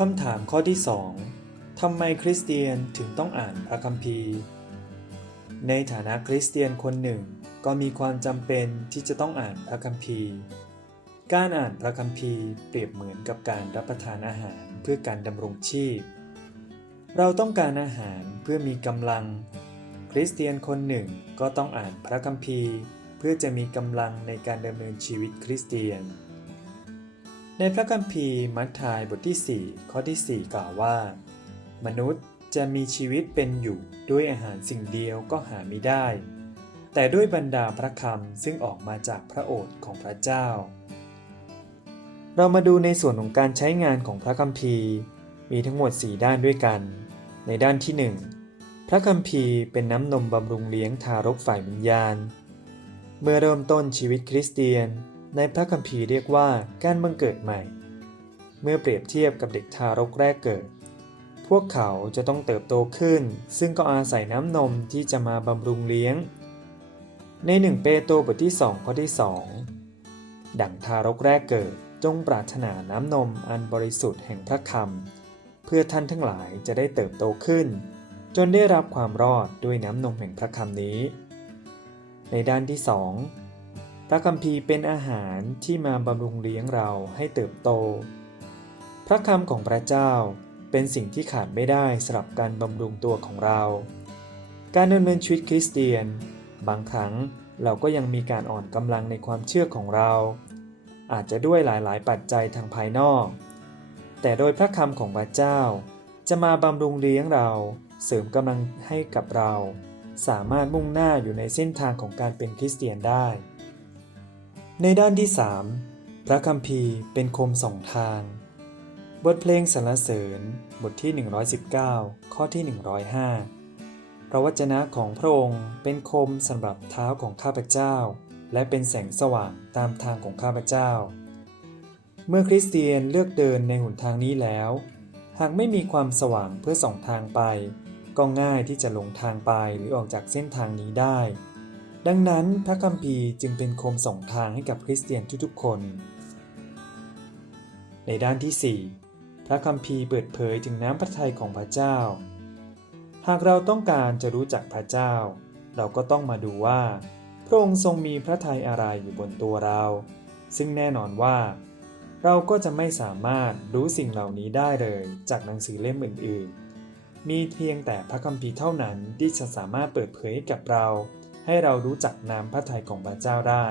คำถามข้อที่สองทำไมคริสเตียนถึงต้องอ่านพระคัมภีร์ ในฐานะคริสเตียนคนหนึ่ง ก็มีความจำเป็นที่จะต้องอ่านพระคัมภีร์ การอ่านพระคัมภีร์เปรียบเหมือนกับการรับประทานอาหารเพื่อการดำรงชีพ เราต้องการอาหารเพื่อมีกำลัง คริสเตียนคนหนึ่งก็ต้องอ่านพระคัมภีร์ เพื่อจะมีกำลังในการดำเนินชีวิตคริสเตียน ในพระคัมภีร์มัทธิวบทที่ 4 ข้อที่ 4 กล่าวว่า มนุษย์จะมีชีวิตเป็นอยู่ด้วยอาหารสิ่งเดียวก็หาไม่ได้ แต่ด้วยบรรดาพระคำซึ่งออกมาจากพระโอษฐ์ของพระเจ้า เรามาดูในส่วนของการใช้งานของพระคัมภีร์ มีทั้งหมด 4 ด้านด้วยกัน ในด้านที่ 1 พระคัมภีร์เป็นน้ำนมบำรุงเลี้ยงทารกฝ่ายวิญญาณ เมื่อเริ่มต้นชีวิตคริสเตียน ในพระคัมภีร์เรียกว่าการบังเกิดใหม่ เมื่อเปรียบเทียบกับเด็กทารกแรกเกิด พวกเขาจะต้องเติบโตขึ้น ซึ่งก็อาศัยน้ำนมที่จะมาบำรุงเลี้ยง ในหนึ่งเปโตรบทที่ 2 ข้อที่ 2 ดั่งทารกแรกเกิดจงปรารถนาน้ำนมอันบริสุทธิ์แห่งพระคำเพื่อท่านทั้งหลายจะได้เติบโตขึ้น จนได้รับความรอดด้วยน้ำนมแห่งพระคำนี้ ในด้านที่2 พระคัมภีร์เป็นอาหารที่มาบำรุงเลี้ยงเราให้เติบโต พระคำของพระเจ้าเป็นสิ่งที่ขาดไม่ได้สำหรับการบำรุงตัวของเรา การดำเนินชีวิตคริสเตียน บางครั้งเราก็ยังมีการอ่อนกำลังในความเชื่อของเรา อาจจะด้วยหลาย ๆ ปัจจัยทางภายนอก แต่โดยพระคำของพระเจ้า จะมาบำรุงเลี้ยงเราเสริมกำลังให้กับเรา สามารถมุ่งหน้าอยู่ในเส้นทางของการเป็นคริสเตียนได้ ในด้านที่ 3 พระคัมภีร์เป็นคมสองทาง บทเพลงสรรเสริญบทที่ 119 ข้อที่ 105 พระวจนะของพระองค์เป็นคมสำหรับเท้าของข้าพเจ้า และเป็นแสงสว่างตามทางของข้าพเจ้า เมื่อคริสเตียนเลือกเดินในหนทางนี้แล้ว หากไม่มีความสว่างเพื่อส่องทางไป ก็ง่ายที่จะหลงทางไปหรือออกจากเส้นทางนี้ได้ ดังนั้นพระคัมภีร์จึงเป็นโคมส่องทางให้กับคริสเตียนทุกๆคน ในด้านที่ 4 พระคัมภีร์เปิดเผยถึงน้ำพระทัยของพระเจ้า หากเราต้องการจะรู้จักพระเจ้า เราก็ต้องมาดูว่า พระองค์ทรงมีพระทัยอะไรอยู่บนตัวเรา ซึ่งแน่นอนว่า เราก็จะไม่สามารถรู้สิ่งเหล่านี้ได้เลยจากหนังสือเล่มอื่นๆ มีเพียงแต่พระคัมภีร์เท่านั้นที่จะสามารถเปิดเผยให้กับเรา ให้เรารู้จักน้ำพระทัยของพระเจ้าได้